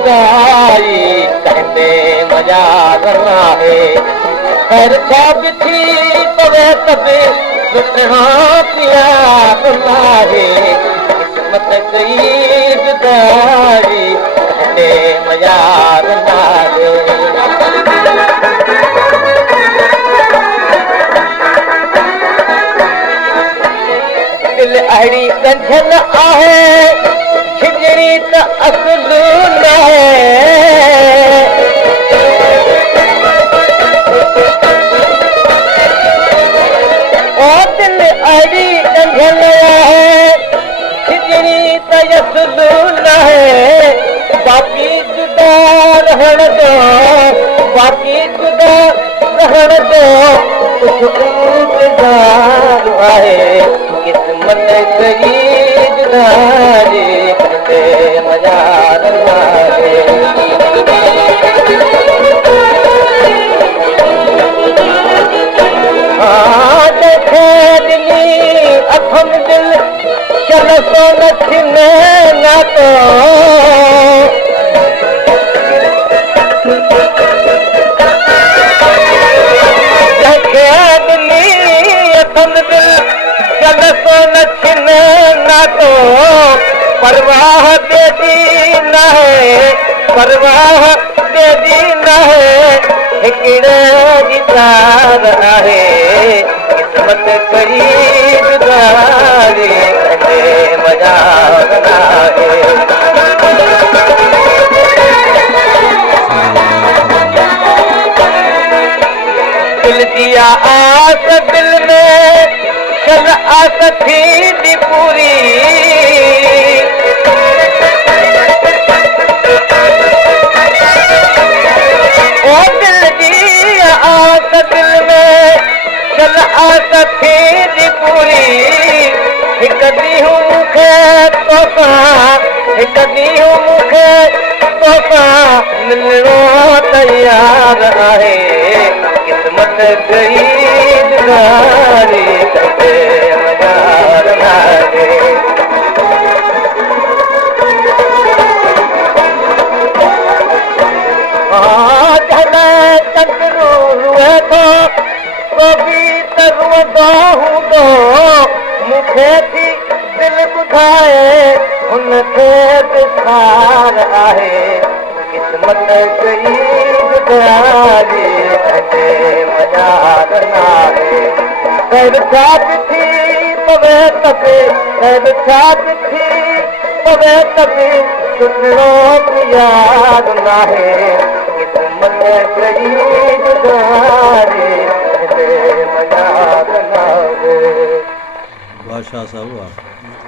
जुदाई कहते मजा करना है खैर छा बिछी पवे तबे लुटना पिया करना है किस्मत कई जुदाई कहते मजा करना है दिल अड़ी कंझल आहे खिजड़ी त असुल न ओ दिल अड़ी कंझल आहे खिजड़ी त असुल न बाक़ी जुदा रहण दो बाक़ी जुदा रहण दो कुझु इंतज़ार आहे किस्मत कई जुदाई कहते मजा आहे देखे दिली अखम दिल चल सो न थिने न तो देखे दिली अखम दिल चल सो न थिने न तो परवाह बेदी न है परवाह बेदी न है हिकिड़े दीदार आहे किस्मत कई जुदाई कहते मजा आहे दिल दिया आस दिल में चल आस थी पूरी ओ दिल दी आस दिल में चल आस थी पूरी हिक ॾींहुं मूंखे तोसां हिक ॾींहुं मूंखे तोसां मिलणो तयार आहे किस्मत कई जुदाई कहते मजा आहे चंद्रू रुए थो तो बि त रुअंदो हूंदो मूंखे थी दिलि ॿुधाए हुनखे ॾिसार आहे किस्मत कई जुदाई कहते मजा आहे खैर छा थी पवे तबे खैर छा थी पवे तबे सुठो यादि न आहे किस्मत कई जुदाई कहते मजा आहे बादशाह साहब